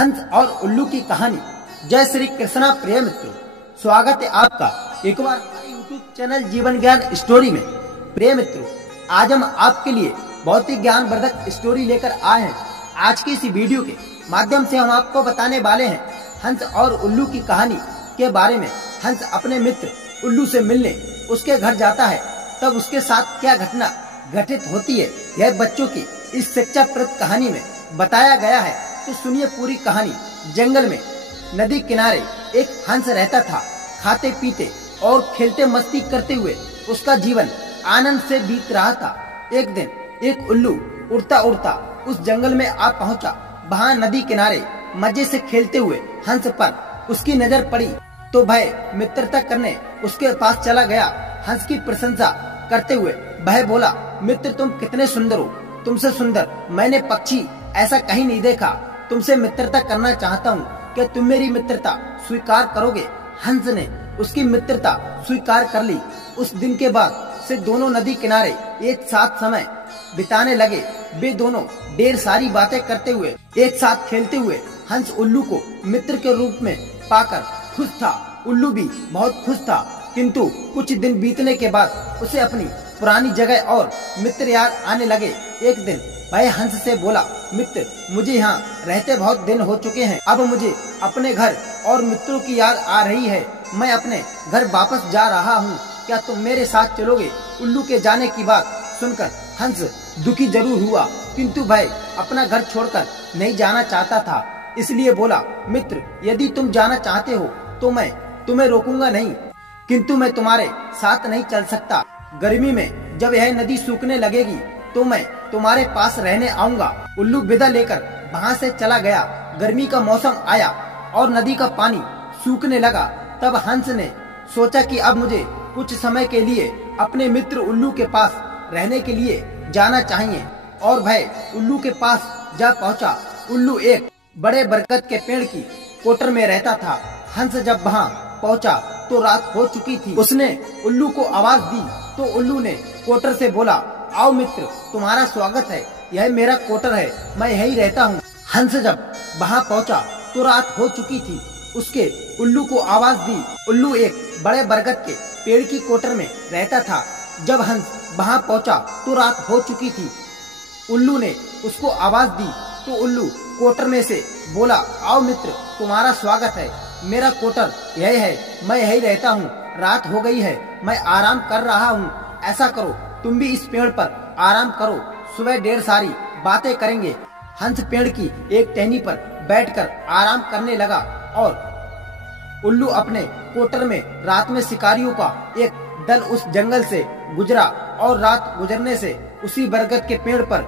हंस और उल्लू की कहानी। जय श्री कृष्णा प्रिय मित्रों, स्वागत है आपका एक बार हमारे यूट्यूब चैनल जीवन ज्ञान स्टोरी में। प्रिय मित्रों, आज हम आपके लिए बहुत ही ज्ञानवर्धक स्टोरी लेकर आए हैं। आज की इस वीडियो के माध्यम से हम आपको बताने वाले हैं हंस और उल्लू की कहानी के बारे में। हंस अपने मित्र उल्लू से मिलने उसके घर जाता है, तब उसके साथ क्या घटना घटित होती है यह बच्चों की इस शिक्षाप्रद कहानी में बताया गया है। तो सुनिए पूरी कहानी। जंगल में नदी किनारे एक हंस रहता था। खाते पीते और खेलते मस्ती करते हुए उसका जीवन आनंद से बीत रहा था। एक दिन एक उल्लू उड़ता उड़ता उस जंगल में आ पहुंचा। वहां नदी किनारे मजे से खेलते हुए हंस पर उसकी नजर पड़ी तो वह मित्रता करने उसके पास चला गया। हंस की प्रशंसा करते हुए वह बोला, मित्र तुम कितने सुंदर हो, तुमसे सुंदर मैंने पक्षी ऐसा कहीं नहीं देखा। तुमसे मित्रता करना चाहता हूँ, क्या तुम मेरी मित्रता स्वीकार करोगे? हंस ने उसकी मित्रता स्वीकार कर ली। उस दिन के बाद से दोनों नदी किनारे एक साथ समय बिताने लगे। वे दोनों ढेर सारी बातें करते हुए एक साथ खेलते हुए हंस उल्लू को मित्र के रूप में पाकर खुश था। उल्लू भी बहुत खुश था, किंतु कुछ दिन बीतने के बाद उसे अपनी पुरानी जगह और मित्र याद आने लगे। एक दिन वह हंस से बोला, मित्र मुझे यहाँ रहते बहुत दिन हो चुके हैं, अब मुझे अपने घर और मित्रों की याद आ रही है। मैं अपने घर वापस जा रहा हूँ, क्या तुम मेरे साथ चलोगे? उल्लू के जाने की बात सुनकर हंस दुखी जरूर हुआ, किंतु वह अपना घर छोड़कर नहीं जाना चाहता था। इसलिए बोला, मित्र यदि तुम जाना चाहते हो तो मैं तुम्हें रोकूंगा नहीं, किंतु मैं तुम्हारे साथ नहीं चल सकता। गर्मी में जब यह नदी सूखने लगेगी तो मैं तुम्हारे पास रहने आऊंगा। उल्लू विदा लेकर वहां से चला गया। गर्मी का मौसम आया और नदी का पानी सूखने लगा। तब हंस ने सोचा कि अब मुझे कुछ समय के लिए अपने मित्र उल्लू के पास रहने के लिए जाना चाहिए, और वह उल्लू के पास जा पहुंचा। उल्लू एक बड़े बरगद के पेड़ की कोटर में रहता था। हंस जब वहां पहुंचा तो रात हो चुकी थी। उसने उल्लू को आवाज दी तो उल्लू ने कोटर से बोला, आओ मित्र तुम्हारा स्वागत है, यह मेरा कोटर है, मैं यही रहता हूँ। हंस जब वहाँ पहुँचा तो रात हो चुकी थी। उसके उल्लू को आवाज दी। उल्लू एक बड़े बरगद के पेड़ की कोटर में रहता था। जब हंस वहाँ पहुँचा तो रात हो चुकी थी। उल्लू ने उसको आवाज दी तो उल्लू कोटर में से बोला, आओ मित्र तुम्हारा स्वागत है, मेरा कोटर यही है, मैं यही रहता हूँ। रात हो गई है, मैं आराम कर रहा हूँ। ऐसा करो तुम भी इस पेड़ पर आराम करो, सुबह ढेर सारी बातें करेंगे। हंस पेड़ की एक टहनी पर बैठकर आराम करने लगा और उल्लू अपने कोटर में। रात में शिकारियों का एक दल उस जंगल से गुजरा और रात गुजरने से उसी बरगद के पेड़ पर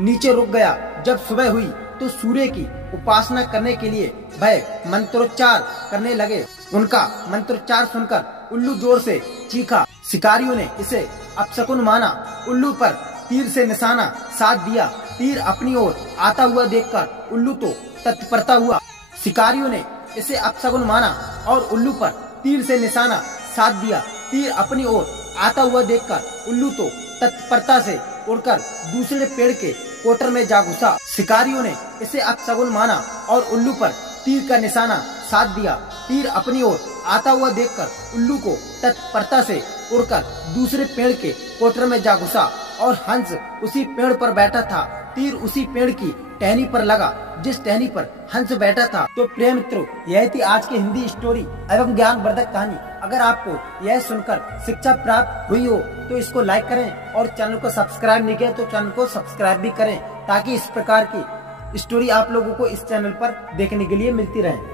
नीचे रुक गया। जब सुबह हुई तो सूर्य की उपासना करने के लिए वह मंत्रोच्चार करने लगे। उनका मंत्रोच्चार सुनकर उल्लू जोर से चीखा। शिकारियों ने इसे अपशकुन माना। उल्लू पर तीर से निशाना साध दिया। तीर अपनी ओर आता हुआ देखकर उल्लू तो तत्परता हुआ। शिकारियों ने इसे अपशकुन माना और उल्लू पर तीर से निशाना साध दिया। तीर अपनी ओर आता हुआ देखकर उल्लू तो तत्परता से उड़कर दूसरे पेड़ के कोटर में जा घुसा। शिकारियों ने इसे अपशकुन माना और उल्लू पर तीर का निशाना साध दिया। तीर अपनी ओर आता हुआ देखकर उल्लू को तत्परता से उड़कर दूसरे पेड़ के कोटर में जा घुसा और हंस उसी पेड़ पर बैठा था। तीर उसी पेड़ की टहनी पर लगा जिस टहनी पर हंस बैठा था। तो प्रिय मित्रों, यह थी आज की हिंदी स्टोरी एवं ज्ञानवर्धक कहानी। अगर आपको यह सुनकर शिक्षा प्राप्त हुई हो तो इसको लाइक करें और चैनल को सब्सक्राइब नहीं किया तो चैनल को सब्सक्राइब भी करें, ताकि इस प्रकार की स्टोरी आप लोगों को इस चैनल पर देखने के लिए मिलती रहे।